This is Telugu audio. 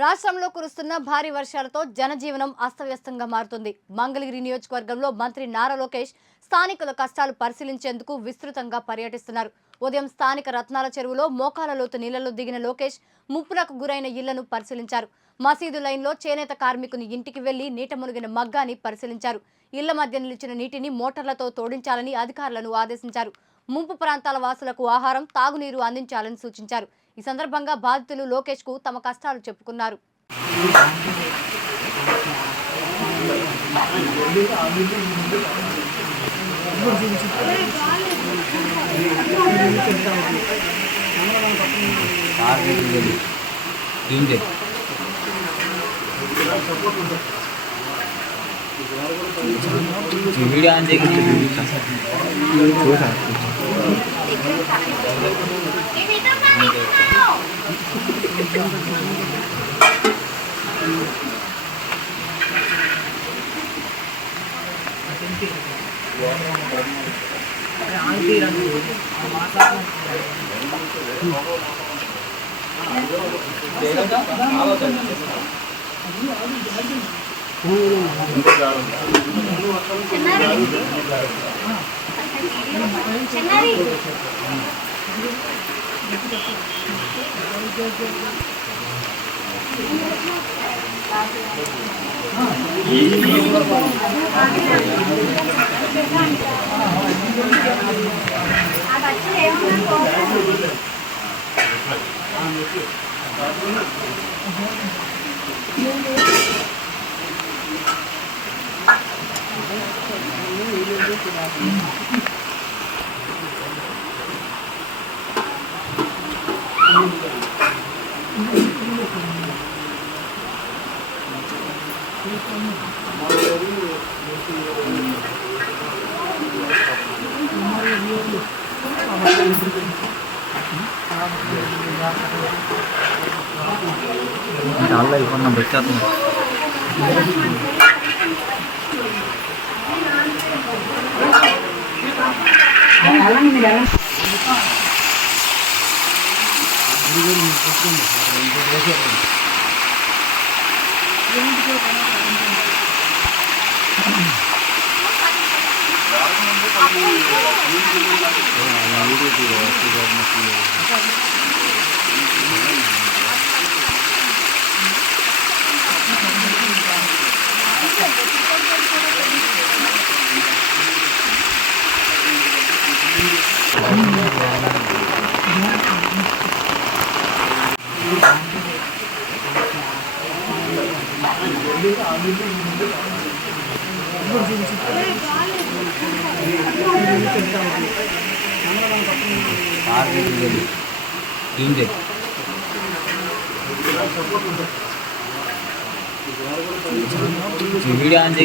రాష్ట్రంలో కురుస్తున్న భారీ వర్షాలతో జనజీవనం అస్తవ్యస్తంగా మారుతుంది. మంగళగిరి నియోజకవర్గంలో మంత్రి నారా లోకేష్ స్థానికుల కష్టాలు పరిశీలించేందుకు విస్తృతంగా పర్యటిస్తున్నారు. ఉదయం స్థానిక రత్నాల చెరువులో మోకాల లోతు నీళ్లలో దిగిన లోకేష్ ముప్పులకు గురైన ఇళ్లను పరిశీలించారు. మసీదు లైన్లో చేనేత కార్మికుని ఇంటికి వెళ్లి నీట మునిగిన మగ్గాని పరిశీలించారు. ఇళ్ల మధ్య నిలిచిన నీటిని మోటార్లతో తోడించాలని అధికారులను ఆదేశించారు. ముంపు ప్రాంతాల వాసులకు ఆహారం, తాగునీరు అందించాలని సూచించారు. ఈ సందర్భంగా బాధితులు లోకేష్ కు తమ కష్టాలు చెప్పుకున్నారు. वीडियो आने